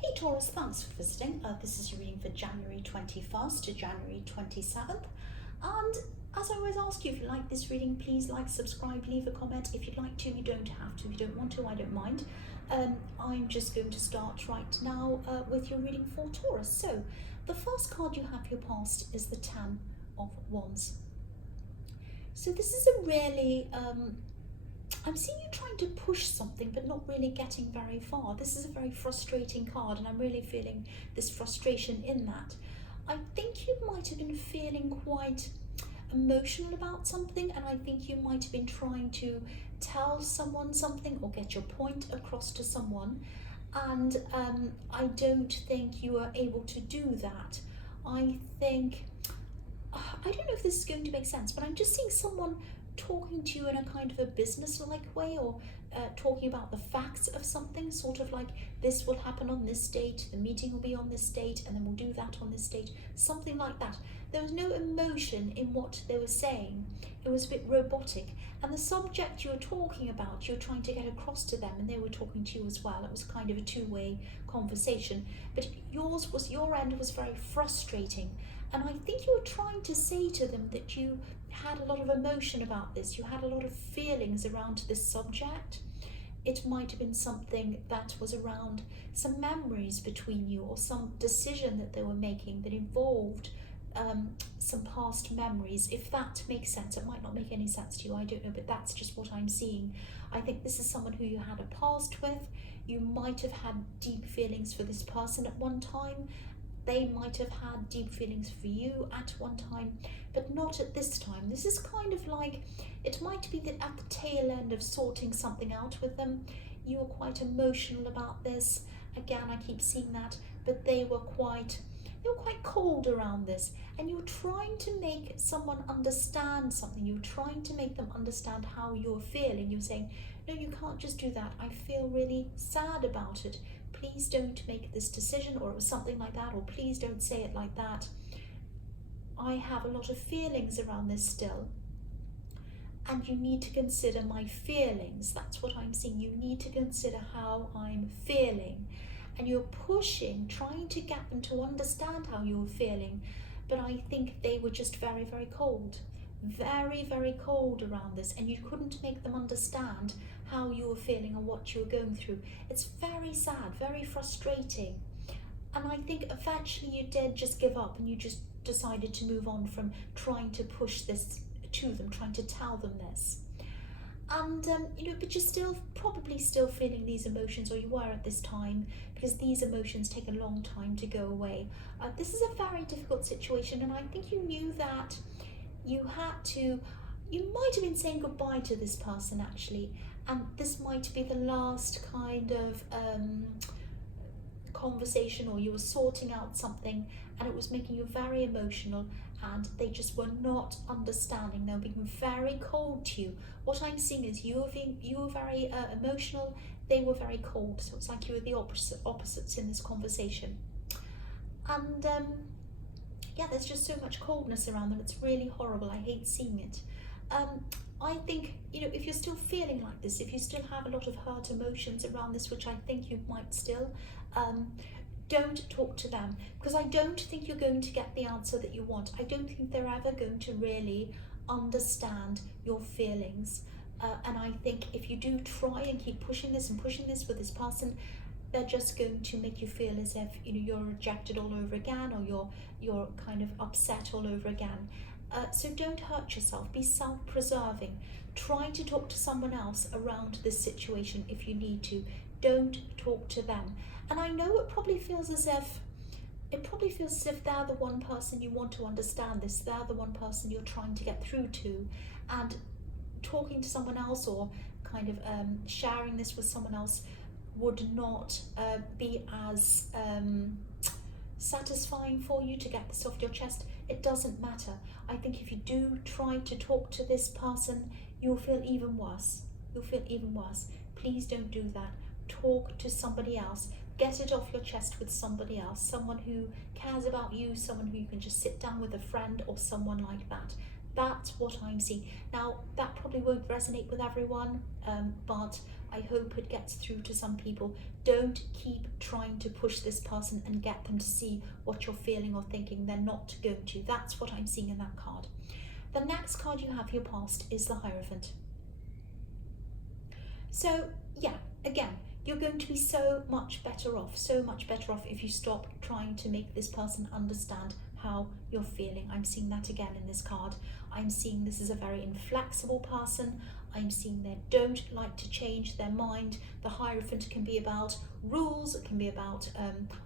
Hey Taurus, thanks for visiting. This is your reading for January 21st to January 27th. And as I always ask you, if you like this reading, please like, subscribe, leave a comment. If you'd like to, you don't have to. If you don't want to, I don't mind. I'm just going to start right now with your reading for Taurus. So the first card you have for your past is the Ten of Wands. So this is a really... I'm seeing you trying to push something but not really getting very far. This is a very frustrating card and I'm really feeling this frustration in that. I think you might have been feeling quite emotional about something, and I think you might have been trying to tell someone something or get your point across to someone, and I don't think you were able to do that. I think, I don't know if this is going to make sense, but I'm just seeing someone talking to you in a kind of a business-like way, or talking about the facts of something, sort of like this will happen on this date, the meeting will be on this date, and then we'll do that on this date, something like that. There was no emotion in what they were saying. It was a bit robotic, and the subject you were talking about, you were trying to get across to them, and they were talking to you as well. It was kind of a two-way conversation, but your end was very frustrating, and I think you were trying to say to them that you had a lot of emotion about this, you had a lot of feelings around this subject. It might have been something that was around some memories between you, or some decision that they were making that involved some past memories. If that makes sense. It might not make any sense to you, I don't know, but that's just what I'm seeing. I think this is someone who you had a past with. You might have had deep feelings for this person at one time. They might have had deep feelings for you at one time, but not at this time. This is kind of like, it might be that at the tail end of sorting something out with them, you were quite emotional about this. Again, I keep seeing that, but they were quite cold around this, and you were trying to make someone understand something. You were trying to make them understand how you were feeling. You were saying, no, you can't just do that. I feel really sad about it. Please don't make this decision, or it was something like that, or please don't say it like that. I have a lot of feelings around this still, and you need to consider my feelings. That's what I'm seeing. You need to consider how I'm feeling. And you're pushing, trying to get them to understand how you were feeling, but I think they were just very, very cold. Very, very cold around this, and you couldn't make them understand how you were feeling or what you were going through. It's very sad, very frustrating. And I think eventually you did just give up, and you just decided to move on from trying to push this to them, trying to tell them this. And but you're probably still feeling these emotions, or you were at this time, because these emotions take a long time to go away. This is a very difficult situation, and I think you knew that you might have been saying goodbye to this person actually, and this might be the last kind of conversation, or you were sorting out something and it was making you very emotional, and they just were not understanding. They were being very cold to you. What I'm seeing is you were very emotional, they were very cold, so it's like you were the opposites in this conversation. And yeah, there's just so much coldness around them. It's really horrible. I hate seeing it. I think, if you're still feeling like this, if you still have a lot of hurt emotions around this, which I think you might still, don't talk to them, because I don't think you're going to get the answer that you want. I don't think they're ever going to really understand your feelings. And I think if you do try and keep pushing this with this person, they're just going to make you feel as if you're rejected all over again, or you're kind of upset all over again. So don't hurt yourself. Be self-preserving. Try to talk to someone else around this situation if you need to. Don't talk to them. And I know it probably feels as if they're the one person you want to understand this. They're the one person you're trying to get through to, and talking to someone else, or kind of sharing this with someone else, would not be as satisfying for you to get this off your chest. It doesn't matter. I think if you do try to talk to this person, you'll feel even worse. Please don't do that. Talk to somebody else. Get it off your chest with somebody else, someone who cares about you, someone who you can just sit down with, a friend or someone like that. That's what I'm seeing. Now, that probably won't resonate with everyone, but I hope it gets through to some people. Don't keep trying to push this person and get them to see what you're feeling or thinking. They're not going to. That's what I'm seeing in that card. The next card you have for your past is the Hierophant. So yeah, again, you're going to be so much better off if you stop trying to make this person understand how you're feeling. I'm seeing that again in this card. I'm seeing this is a very inflexible person. I'm seeing they don't like to change their mind. The Hierophant can be about rules, it can be about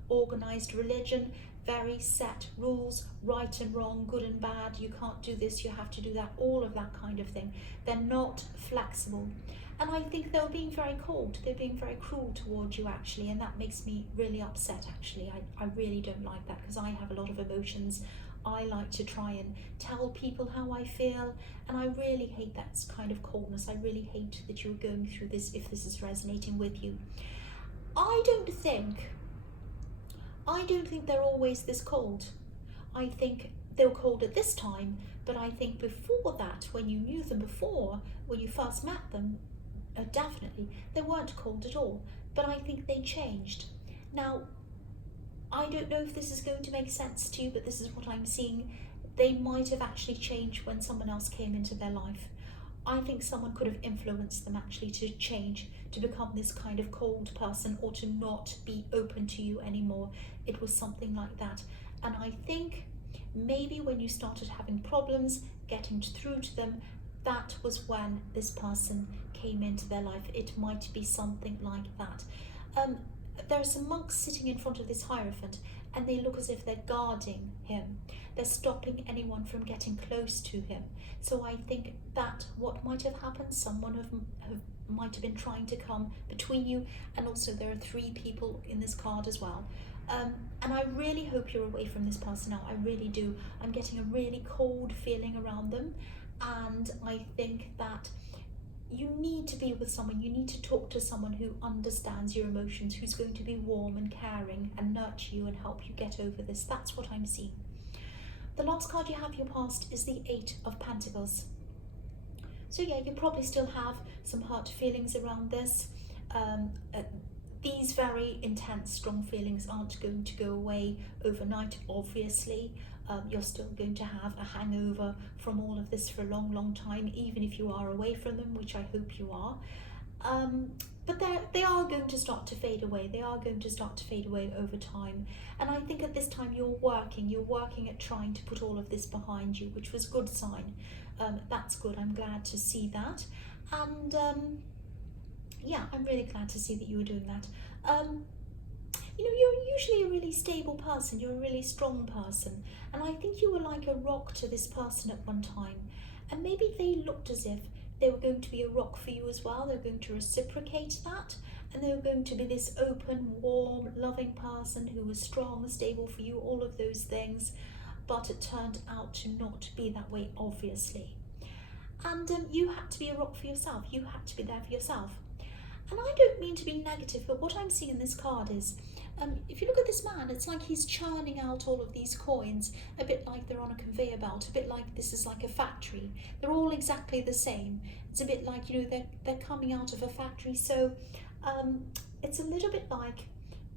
organized religion, very set rules, right and wrong, good and bad, you can't do this, you have to do that, all of that kind of thing. They're not flexible. And I think they're being very cold, they're being very cruel towards you actually, and that makes me really upset actually. I really don't like that, because I have a lot of emotions. I like to try and tell people how I feel, and I really hate that kind of coldness. I really hate that you're going through this if this is resonating with you. I don't think they're always this cold. I think they were cold at this time, but I think before that, when you knew them before, when you first met them, definitely, they weren't cold at all. But I think they changed. Now, I don't know if this is going to make sense to you, but this is what I'm seeing. They might have actually changed when someone else came into their life. I think someone could have influenced them actually to change, to become this kind of cold person, or to not be open to you anymore. It was something like that. And I think maybe when you started having problems getting through to them, that was when this person came into their life. It might be something like that. There are some monks sitting in front of this Hierophant, and they look as if they're guarding him. They're stopping anyone from getting close to him. So I think that what might have happened, someone might have been trying to come between you, and also there are 3 people in this card as well. And I really hope you're away from this person now. I really do. I'm getting a really cold feeling around them, and I think that you need to be with someone, you need to talk to someone who understands your emotions, who's going to be warm and caring and nurture you and help you get over this. That's what I'm seeing. The last card you have your past is the 8 of Pentacles. So yeah, you probably still have some hurt feelings around this. These very intense, strong feelings aren't going to go away overnight, obviously. You're still going to have a hangover from all of this for a long, long time, even if you are away from them, which I hope you are. But they are going to start to fade away. They are going to start to fade away over time. And I think at this time you're working at trying to put all of this behind you, which was a good sign. That's good. I'm glad to see that. And yeah, I'm really glad to see that you were doing that. You know, you're usually a really stable person, you're a really strong person, and I think you were like a rock to this person at one time, and maybe they looked as if they were going to be a rock for you as well. They're going to reciprocate that, and they were going to be this open, warm, loving person who was strong, stable for you, all of those things, but it turned out to not be that way, obviously. And you had to be a rock for yourself, you had to be there for yourself. And I don't mean to be negative, but what I'm seeing in this card is, if you look at this man, it's like he's churning out all of these coins, a bit like they're on a conveyor belt, a bit like this is like a factory. They're all exactly the same. It's a bit like, you know, they're coming out of a factory. So it's a little bit like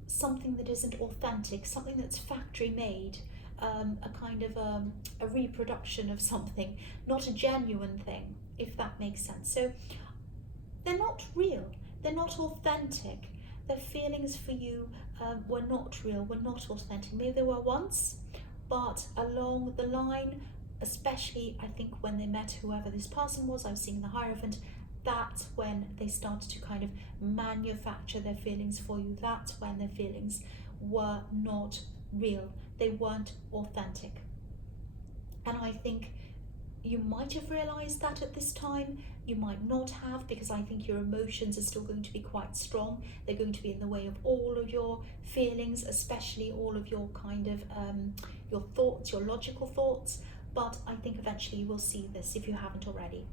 something that isn't authentic, something that's factory made, a kind of a reproduction of something, not a genuine thing, if that makes sense. So they're not real. They're not authentic. Their feelings for you were not real, were not authentic. Maybe they were once, but along the line, especially I think when they met whoever this person was, I was seeing the Hierophant, that's when they started to kind of manufacture their feelings for you. That's when their feelings were not real. They weren't authentic. And I think you might have realised that at this time, you might not have, because I think your emotions are still going to be quite strong. They're going to be in the way of all of your feelings, especially all of your kind of, your thoughts, your logical thoughts. But I think eventually you will see this if you haven't already.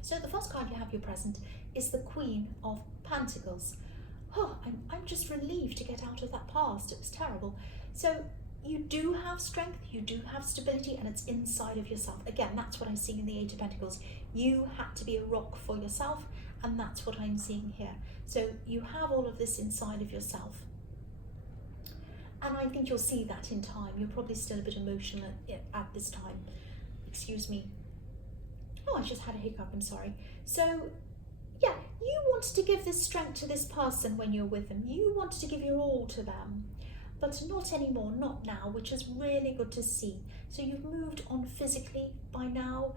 So the first card you have your present is the Queen of Pentacles. Oh, I'm just relieved to get out of that past. It was terrible. So you do have strength, you do have stability, and it's inside of yourself. Again, that's what I'm seeing in the 8 of Pentacles. You had to be a rock for yourself, And that's what I'm seeing here. So you have all of this inside of yourself. And I think you'll see that in time. You're probably still a bit emotional at this time. Excuse me. Oh, I just had a hiccup, I'm sorry. So, yeah, you wanted to give this strength to this person when you're with them. You wanted to give your all to them. But not anymore, not now, which is really good to see. So you've moved on physically by now.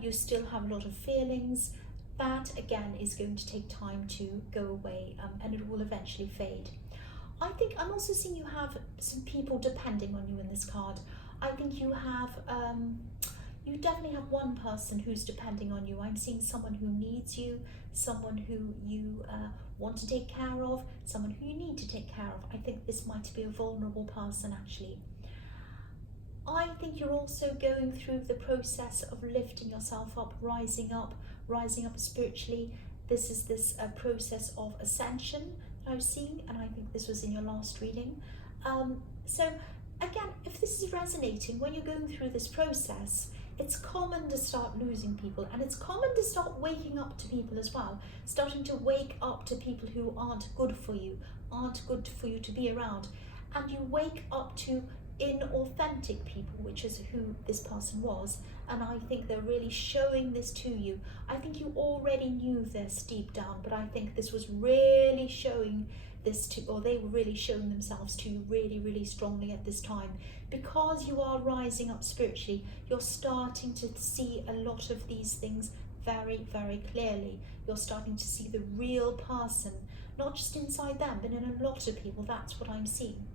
You still have a lot of feelings. That, again, is going to take time to go away, and it will eventually fade. I think I'm also seeing you have some people depending on you in this card. I think you have, you definitely have one person who's depending on you. I'm seeing someone who needs you, someone who you want to take care of, someone who you need to take care of. I think this might be a vulnerable person, actually. I think you're also going through the process of lifting yourself up, rising up spiritually. This is this process of ascension that I was seeing, and I think this was in your last reading. So again, if this is resonating, when you're going through this process, it's common to start losing people, and it's common to start waking up to people as well, starting to wake up to people who aren't good for you to be around, and you wake up to inauthentic people, which is who this person was. And I think they're really showing this to you. I think you already knew this deep down, but I think this was really showing this to, or they were really showing themselves to you really, really strongly at this time. Because you are rising up spiritually, you're starting to see a lot of these things very, very clearly. You're starting to see the real person, not just inside them, but in a lot of people. That's what I'm seeing.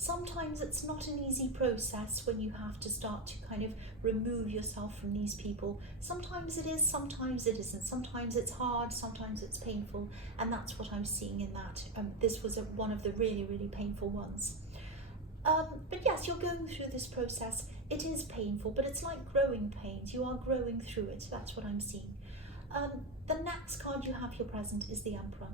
Sometimes it's not an easy process when you have to start to kind of remove yourself from these people. Sometimes it is, sometimes it isn't. Sometimes it's hard, sometimes it's painful, and that's what I'm seeing in that. This was one of the really, really painful ones. But yes, you're going through this process. It is painful, but it's like growing pains. You are growing through it. That's what I'm seeing. The next card you have here present is the Emperor.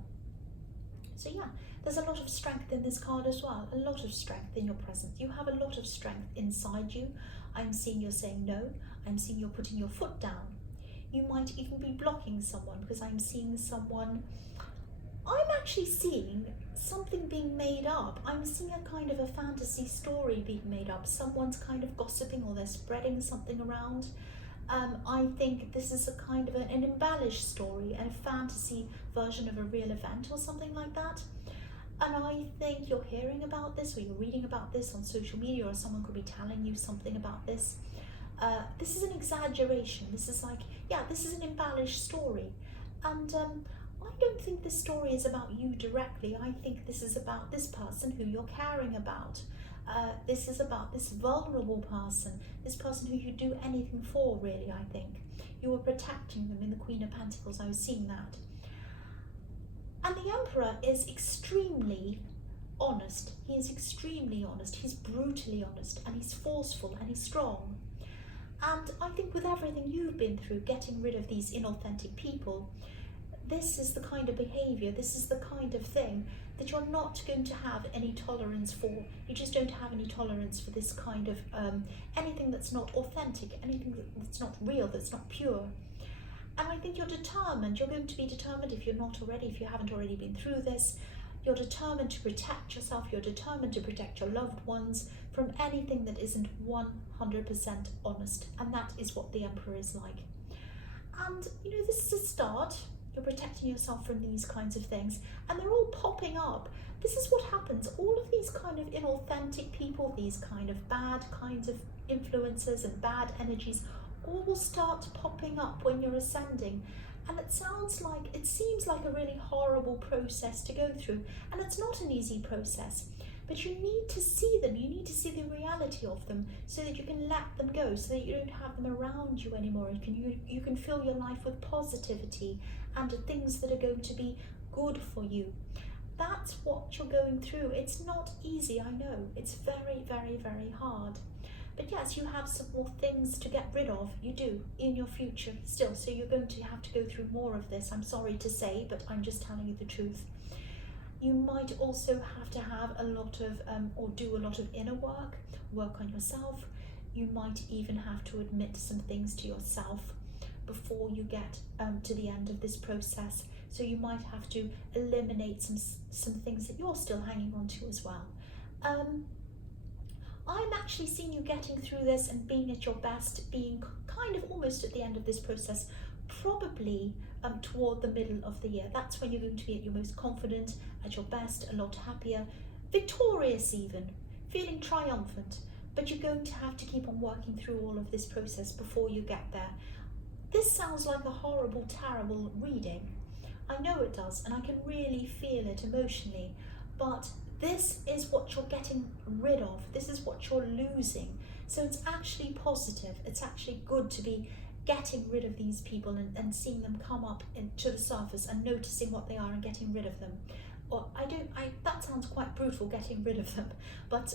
So yeah, there's a lot of strength in this card as well, a lot of strength in your present. You have a lot of strength inside you. I'm seeing you're saying no. I'm seeing you're putting your foot down. You might even be blocking someone, because I'm seeing someone, I'm actually seeing something being made up. I'm seeing a kind of a fantasy story being made up. Someone's kind of gossiping, or they're spreading something around. I think this is a kind of an embellished story, a fantasy version of a real event or something like that. And I think you're hearing about this, or you're reading about this on social media, or someone could be telling you something about this. This is an exaggeration. This is like, yeah, this is an embellished story. And I don't think this story is about you directly. I think this is about this person who you're caring about. This is about this vulnerable person, this person who you'd do anything for, really, I think. You were protecting them in the Queen of Pentacles. I was seeing that. And the Emperor is extremely honest. He is extremely honest. He's brutally honest, and he's forceful, and he's strong. And I think with everything you've been through, getting rid of these inauthentic people, this is the kind of behavior, this is the kind of thing that you're not going to have any tolerance for. You just don't have any tolerance for this kind of anything that's not authentic, anything that's not real, that's not pure. And I think you're determined. You're going to be determined, if you're not already, if you haven't already been through this. You're determined to protect yourself. You're determined to protect your loved ones from anything that isn't 100% honest. And that is what the Emperor is like. And, you know, this is a start. You're protecting yourself from these kinds of things. And they're all popping up. This is what happens. All of these kind of inauthentic people, these kind of bad kinds of influences and bad energies, all will start popping up when you're ascending. And it seems like a really horrible process to go through. And it's not an easy process. But you need to see them. You need to see the reality of them so that you can let them go, so that you don't have them around you anymore. You can fill your life with positivity and things that are going to be good for you. That's what you're going through. It's not easy, I know. It's very, very, very hard. But yes, you have some more things to get rid of. You do, in your future still. So you're going to have to go through more of this. I'm sorry to say, but I'm just telling you the truth. You might also have to have a lot of, or do a lot of inner work on yourself. You might even have to admit some things to yourself. before you get to the end of this process. So you might have to eliminate some things that you're still hanging on to as well. I'm actually seeing you getting through this and being at your best, being kind of almost at the end of this process, probably toward the middle of the year. That's when you're going to be at your most confident, at your best, a lot happier, victorious even, feeling triumphant. But you're going to have to keep on working through all of this process before you get there. This sounds like a horrible, terrible reading. I know it does, and I can really feel it emotionally, but this is what you're getting rid of. This is what you're losing. So it's actually positive. It's actually good to be getting rid of these people and seeing them come up to the surface and noticing what they are and getting rid of them. Or that sounds quite brutal, getting rid of them, but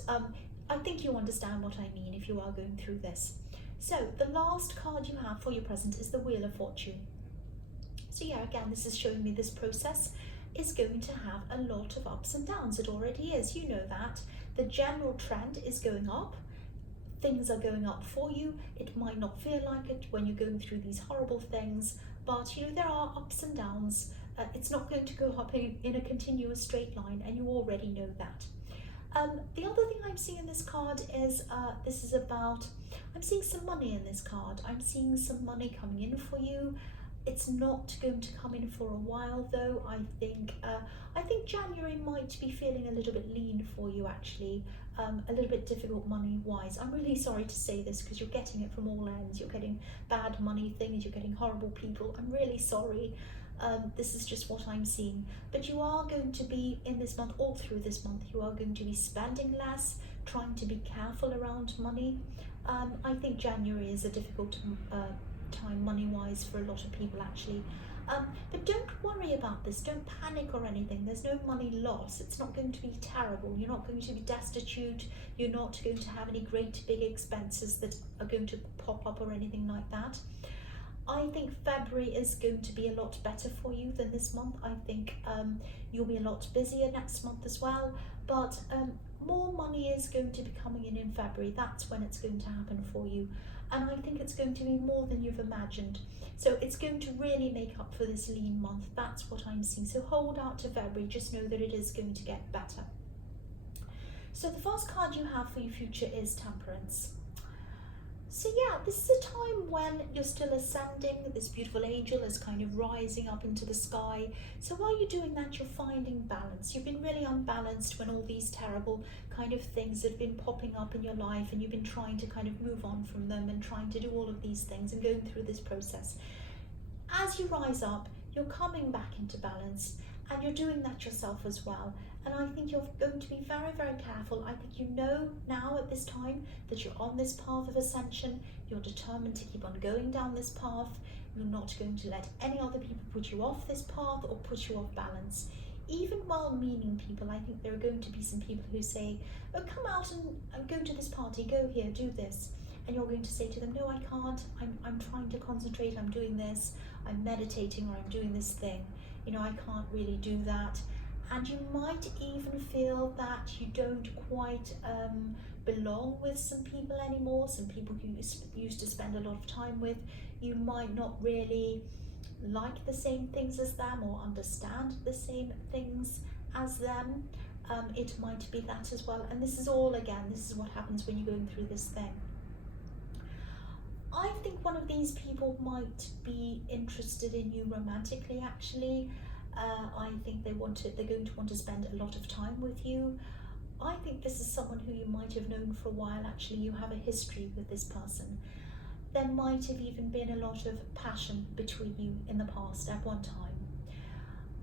I think you understand what I mean if you are going through this. So the last card you have for your present is the Wheel of Fortune. So yeah, again, this is showing me this process is going to have a lot of ups and downs. It already is, you know that. The general trend is going up. Things are going up for you. It might not feel like it when you're going through these horrible things, but you know, there are ups and downs. It's not going to go up in a continuous straight line, and you already know that. The other thing I'm seeing in this card is this is about, I'm seeing some money in this card. I'm seeing some money coming in for you. It's not going to come in for a while though. I think January might be feeling a little bit lean for you actually, a little bit difficult money wise. I'm really sorry to say this because you're getting it from all ends. You're getting bad money things, you're getting horrible people. I'm really sorry. This is just what I'm seeing. But you are going to be, in this month, all through this month, you are going to be spending less, trying to be careful around money. I think January is a difficult time money-wise for a lot of people actually. But don't worry about this, don't panic or anything. There's no money loss. It's not going to be terrible. You're not going to be destitute. You're not going to have any great big expenses that are going to pop up or anything like that. I think February is going to be a lot better for you than this month. I think you'll be a lot busier next month as well, but more money is going to be coming in February. That's when it's going to happen for you, and I think it's going to be more than you've imagined. So it's going to really make up for this lean month. That's what I'm seeing. So hold out to February. Just know that it is going to get better. So the first card you have for your future is Temperance. So yeah, this is a time when you're still ascending. This beautiful angel is kind of rising up into the sky. So while you're doing that, you're finding balance. You've been really unbalanced when all these terrible kind of things have been popping up in your life, and you've been trying to kind of move on from them and trying to do all of these things and going through this process. As you rise up, you're coming back into balance, and you're doing that yourself as well. And I think you're going to be very, very careful. I think you know now at this time that you're on this path of ascension. You're determined to keep on going down this path. You're not going to let any other people put you off this path or put you off balance. Even well-meaning people, I think there are going to be some people who say, oh, come out and go to this party, go here, do this. And you're going to say to them, no, I can't. I'm trying to concentrate. I'm doing this. I'm meditating, or I'm doing this thing. You know, I can't really do that. And you might even feel that you don't quite belong with some people anymore, some people who you used to spend a lot of time with. You might not really like the same things as them or understand the same things as them. It might be that as well. And this is all, again, this is what happens when you're going through this thing. I think one of these people might be interested in you romantically, actually. I think they're going to want to spend a lot of time with you. I think this is someone who you might have known for a while. Actually, you have a history with this person. There might have even been a lot of passion between you in the past at one time.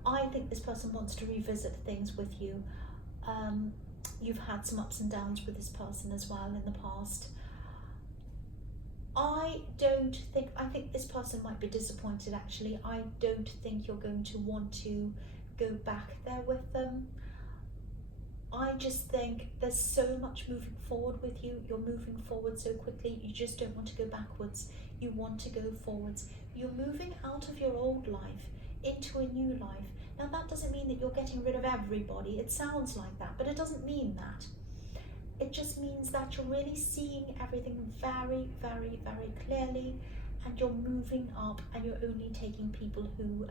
I think this person wants to revisit things with you. You've had some ups and downs with this person as well in the past. I think this person might be disappointed actually. I don't think you're going to want to go back there with them. I just think there's so much moving forward with you. You're moving forward so quickly, you just don't want to go backwards. You want to go forwards. You're moving out of your old life into a new life. Now that doesn't mean that you're getting rid of everybody. It sounds like that, but it doesn't mean that. It just means that you're really seeing everything very, very, very clearly, and you're moving up, and you're only taking people who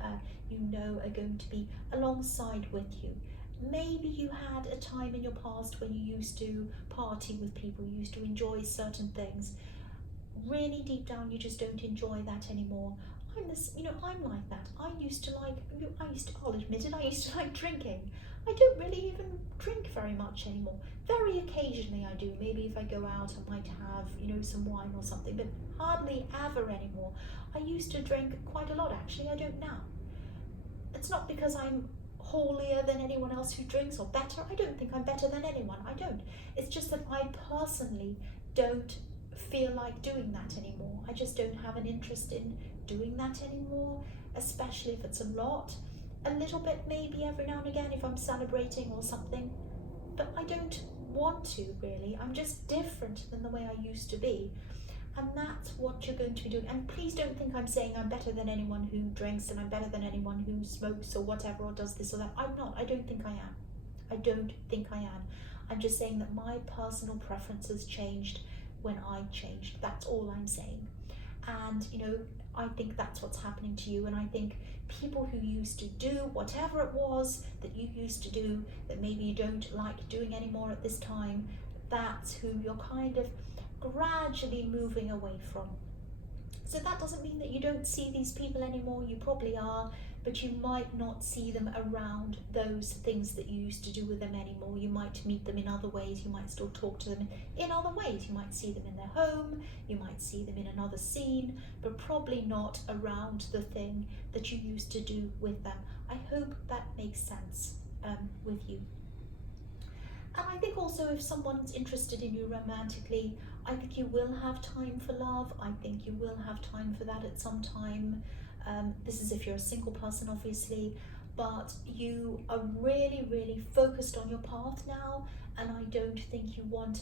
you know are going to be alongside with you. Maybe you had a time in your past when you used to party with people, you used to enjoy certain things. Really deep down, you just don't enjoy that anymore. I'm like that. I'll admit it, I used to like drinking. I don't really even drink very much anymore. Very occasionally I do. Maybe if I go out, I might have, some wine or something, but hardly ever anymore. I used to drink quite a lot, actually. I don't now. It's not because I'm holier than anyone else who drinks or better. I don't think I'm better than anyone. I don't. It's just that I personally don't feel like doing that anymore. I just don't have an interest in doing that anymore, especially if it's a little bit maybe every now and again if I'm celebrating or something, but I don't want to really. I'm just different than the way I used to be, and that's what you're going to be doing. And please don't think I'm saying I'm better than anyone who drinks and I'm better than anyone who smokes or whatever or does this or that. I'm not. I don't think I am. I don't think I am. I'm just saying that my personal preferences changed when I changed. That's all I'm saying. And I think that's what's happening to you. And I think people who used to do whatever it was that you used to do that maybe you don't like doing anymore at this time, that's who you're kind of gradually moving away from. So that doesn't mean that you don't see these people anymore. You probably are, but you might not see them around those things that you used to do with them anymore. You might meet them in other ways. You might still talk to them in other ways. You might see them in their home. You might see them in another scene, but probably not around the thing that you used to do with them. I hope that makes sense with you. And I think also if someone's interested in you romantically, I think you will have time for love. I think you will have time for that at some time. This is if you're a single person, obviously, but you are really, really focused on your path now, and I don't think you want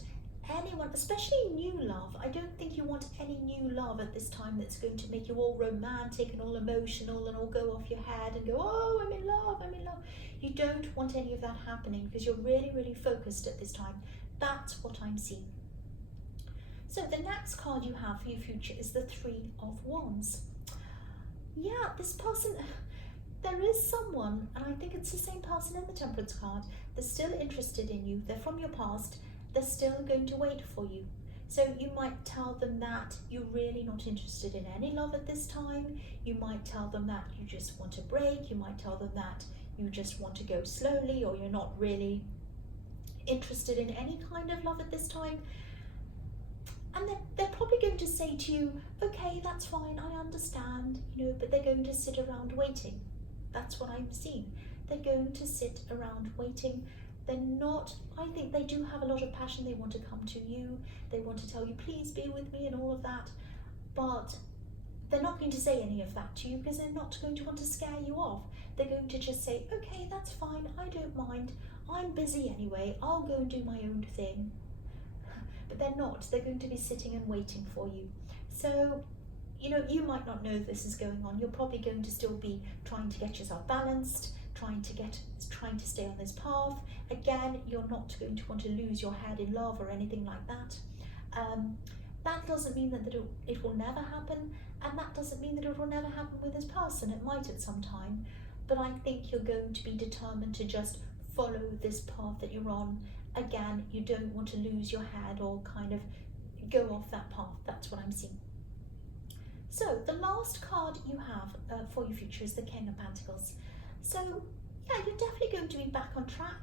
anyone, especially new love. I don't think you want any new love at this time that's going to make you all romantic and all emotional and all go off your head and go, oh, I'm in love, I'm in love. You don't want any of that happening because you're really, really focused at this time. That's what I'm seeing. So the next card you have for your future is the Three of Wands. Yeah, this person, there is someone, and I think it's the same person in the Temperance card, they're still interested in you. They're from your past. They're still going to wait for you. So you might tell them that you're really not interested in any love at this time. You might tell them that you just want a break. You might tell them that you just want to go slowly, or you're not really interested in any kind of love at this time. And they're probably going to say to you, okay, that's fine, I understand, but they're going to sit around waiting. That's what I'm seeing. They're going to sit around waiting. They're not, I think they do have a lot of passion. They want to come to you. They want to tell you, please be with me and all of that. But they're not going to say any of that to you because they're not going to want to scare you off. They're going to just say, okay, that's fine, I don't mind. I'm busy anyway, I'll go and do my own thing. But they're not. They're going to be sitting and waiting for you. So, you might not know this is going on. You're probably going to still be trying to get yourself balanced, trying to stay on this path. Again, you're not going to want to lose your head in love or anything like that. That doesn't mean that it will never happen, and that doesn't mean that it will never happen with this person. It might at some time, but I think you're going to be determined to just follow this path that you're on. Again, you don't want to lose your head or kind of go off that path. That's what I'm seeing. So the last card you have for your future is the King of Pentacles. So yeah, you're definitely going to be back on track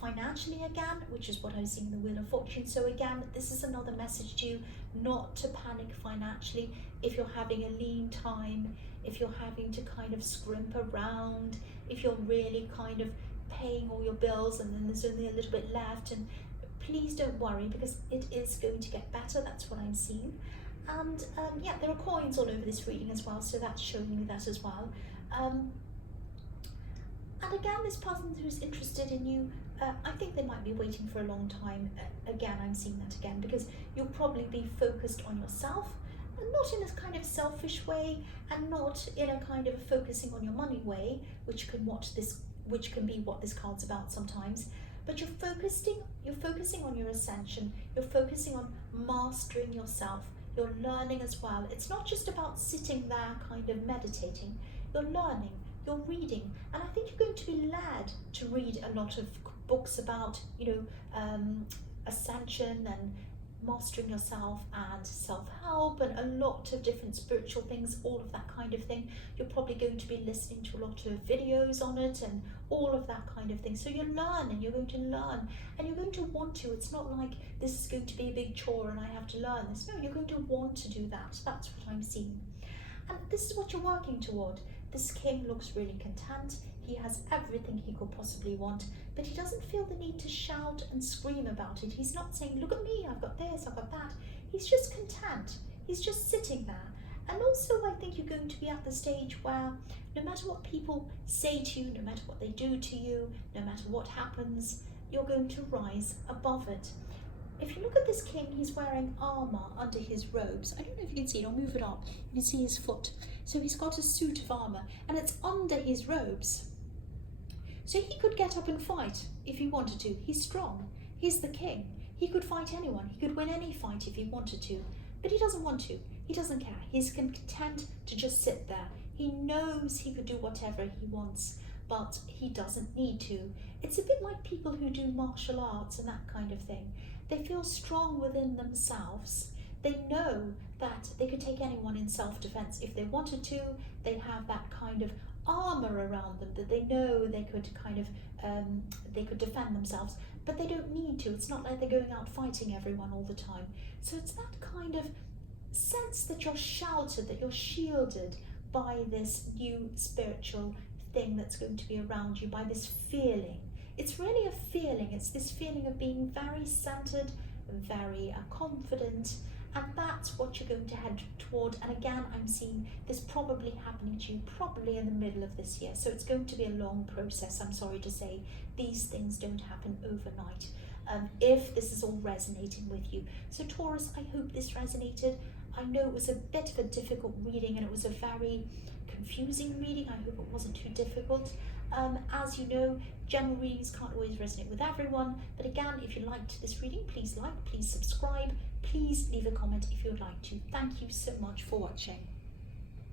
financially again, which is what I'm seeing in the Wheel of Fortune. So again, this is another message to you not to panic financially. If you're having a lean time, if you're having to kind of scrimp around, if you're really kind of paying all your bills and then there's only a little bit left, and please don't worry because it is going to get better. That's what I'm seeing. And yeah, there are coins all over this reading as well, so that's showing me that as well. And again, this person who's interested in you, I think they might be waiting for a long time. Again, I'm seeing that again because you'll probably be focused on yourself, not in a kind of selfish way and not in a kind of focusing on your money way, which can be what this card's about sometimes. But you're focusing on your ascension. You're focusing on mastering yourself. you're learning as well. It's not just about sitting there kind of meditating, you're learning, you're reading, and I think you're going to be led to read a lot of books about, ascension and mastering yourself and self-help and a lot of different spiritual things, all of that kind of thing. You're probably going to be listening to a lot of videos on it and all of that kind of thing. So you're learning, you're going to learn, and you're going to want to. It's not like this is going to be a big chore and I have to learn this. No, you're going to want to do that. That's what I'm seeing. And this is what you're working toward. This king looks really content. He has everything he could possibly want, but he doesn't feel the need to shout and scream about it. He's not saying, look at me, I've got this, I've got that. He's just content. He's just sitting there. And also I think you're going to be at the stage where no matter what people say to you, no matter what they do to you, no matter what happens, you're going to rise above it. If you look at this king, he's wearing armor under his robes. I don't know if you can see it, I'll move it up. You can see his foot. So he's got a suit of armor and it's under his robes. So he could get up and fight if he wanted to. He's strong. He's the king. He could fight anyone. He could win any fight if he wanted to. But he doesn't want to. He doesn't care. He's content to just sit there. He knows he could do whatever he wants, but he doesn't need to. It's a bit like people who do martial arts and that kind of thing. They feel strong within themselves. They know that they could take anyone in self-defense if they wanted to. They have that kind of armor around them that they know they could they could defend themselves, but they don't need to. It's not like they're going out fighting everyone all the time. So it's that kind of sense that you're sheltered, that you're shielded by this new spiritual thing that's going to be around you, by this feeling. It's really a feeling. It's this feeling of being very centered, very confident, and that's what you're going to head toward. And again, I'm seeing this probably happening to you probably in the middle of this year. So it's going to be a long process. I'm sorry to say, these things don't happen overnight. If this is all resonating with you. So Taurus, I hope this resonated. I know it was a bit of a difficult reading and it was a very confusing reading. I hope it wasn't too difficult. As you know, general readings can't always resonate with everyone, but again, if you liked this reading, please like, please subscribe, please leave a comment if you'd like to. Thank you so much for watching.